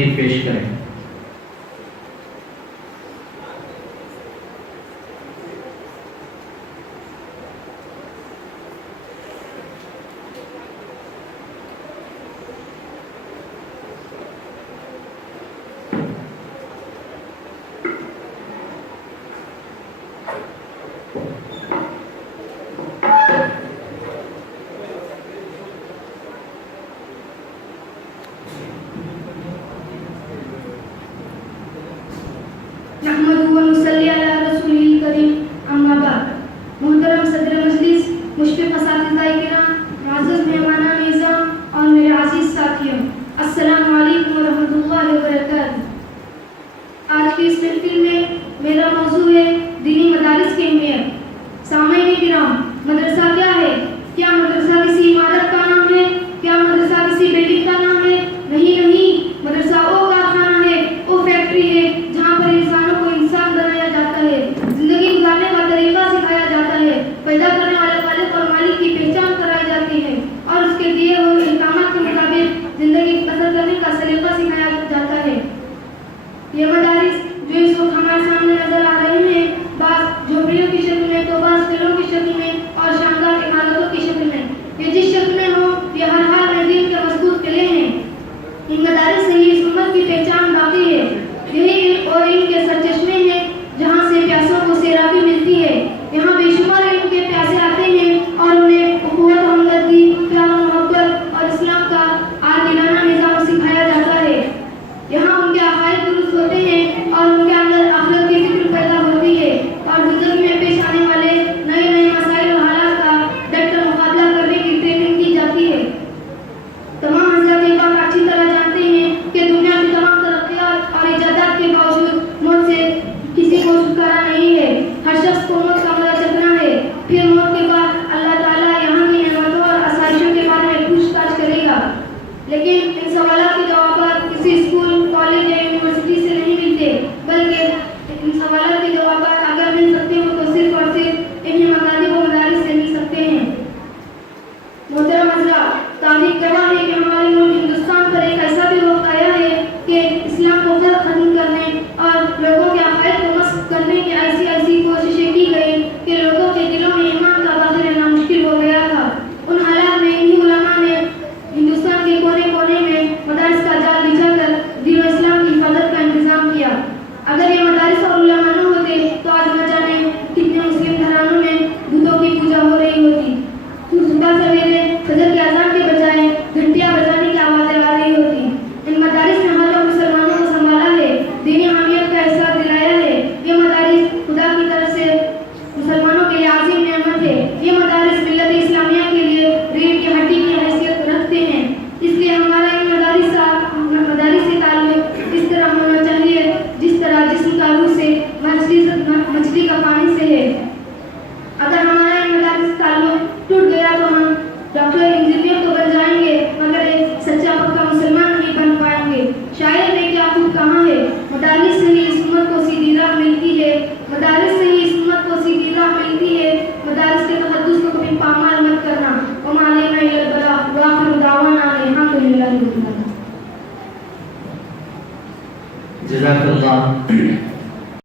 پیش کریں. نحمده ونصلي على رسوله الكريم اما بعد. محترم صدر مجلس، مشفق اساتذہ کرام، معزز مہمانان نظام اور میرے عزیز ساتھیوں، السلام علیکم ورحمۃ اللہ وبرکاتہ. آج کی اس محفل میں میرا موضوع ہے دینی مدارس کی اہمیت. سامعین کرام، مدرسہ کیا ہے؟ کیا مدرسہ کسی عمارت کا نام ہے؟ کیا مدرسہ کسی بلڈنگ کا نام ہے؟ نہیں، مدرسہ وہ کارخانہ ہے، وہ فیکٹری ہے جہاں پر انسانوں کو انسان بنایا جاتا ہے، زندگی گزارنے کا طریقہ سکھایا جاتا ہے، پیدا کرنے والے خالق اور مالک کی پہچان کرائی جاتی ہے اور اس کے دیے ہوئے احکامات کے مطابق زندگی بسر کرنے کا سلیقہ سکھایا جاتا ہے. یہ مدارس جو اس وقت ہمارے سامنے نظر آ رہے ہیں، بعض جھوپڑیوں کی شکل میں تو بعض قلعوں کی شکل میں اور شاندار عمارتوں کی شکل میں، یہ جس شکل میں ہو یہ ہر حال میں دین کے مضبوط قلعے ہیں. ان مدارس سے ہی اس امت کی پہچان باقی ہے. یہی علم اور علم کے سرچشمے